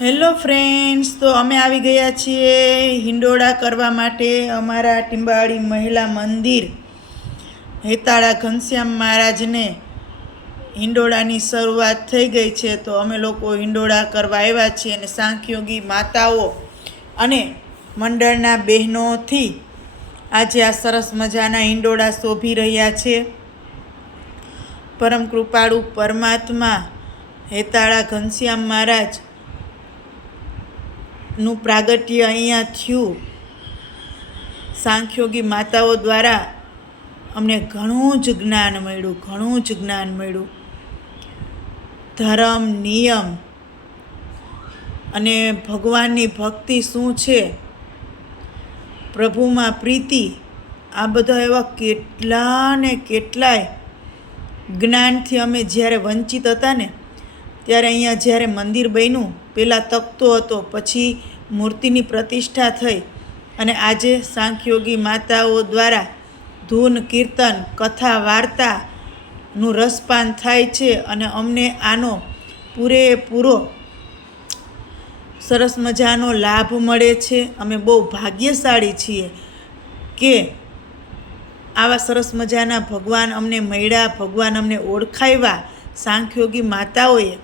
Hello friends, તો અમે આવી ગયા છીએ હિંડોળા કરવા માટે અમારા ટીંબાળી મહિલા મંદિર હેતાળા ઘનશ્યામ મહારાજને હિંડોળાની શરૂઆત થઈ ગઈ છે. તો અમે લોકો હિંડોળા કરવા આવ્યા છીએ અને સાંખ્યોગી માતાઓ અને મંડળના બહેનોથી આજે આ સરસ મજાના હિંડોળા શોભી રહ્યા છે. પરમ કૃપાળુ પરમાત્મા હેતાળા ઘનશ્યામ મહારાજ નું પ્રાગટ્ય અહીંયા થયું. સાંખ્યોગી માતાઓ દ્વારા અમને ઘણું જ જ્ઞાન મળ્યું. ધર્મ, નિયમ અને ભગવાનની ભક્તિ શું છે, પ્રભુમાં પ્રીતિ, આ બધા એવા કેટલાય જ્ઞાનથી અમે જ્યારે વંચિત હતા ને, ત્યારે અહીંયા જ્યારે મંદિર બન્યું, પહેલાં તકતો હતો, પછી મૂર્તિની પ્રતિષ્ઠા થઈ અને આજે સાંખ્યોગી માતાઓ દ્વારા ધૂન, કીર્તન, કથા, વાર્તાનું રસપાન થાય છે અને અમને આનો પૂરેપૂરો સરસ મજાનો લાભ મળે છે. અમે બહુ ભાગ્યશાળી છીએ કે આવા સરસ મજાના ભગવાન અમને મળ્યા, ભગવાન અમને ઓળખાવ્યા સાંખ્યોગી માતાઓએ.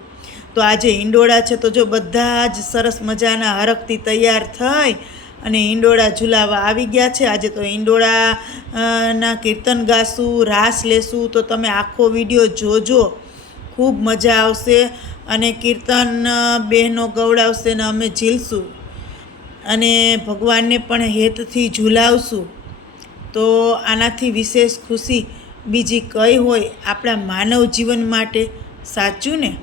તો આજે હિંડોળા છે, તો જો બધા જ સરસ મજાના હરખથી તૈયાર થઈ અને હિંડોળા ઝુલાવા આવી ગયા છે. આજે તો હિંડોળા ના કીર્તન ગાશું, રાસ લેશું. તો તમે આખો વિડીયો જોજો, ખૂબ મજા આવશે અને કીર્તન બહેનો ગવડાવશે ને અમે ઝીલશું અને ભગવાનને પણ હેતથી ઝુલાવશું. તો આનાથી વિશેષ ખુશી બીજી કઈ હોય આપણા માનવ જીવન માટે, સાચું ને?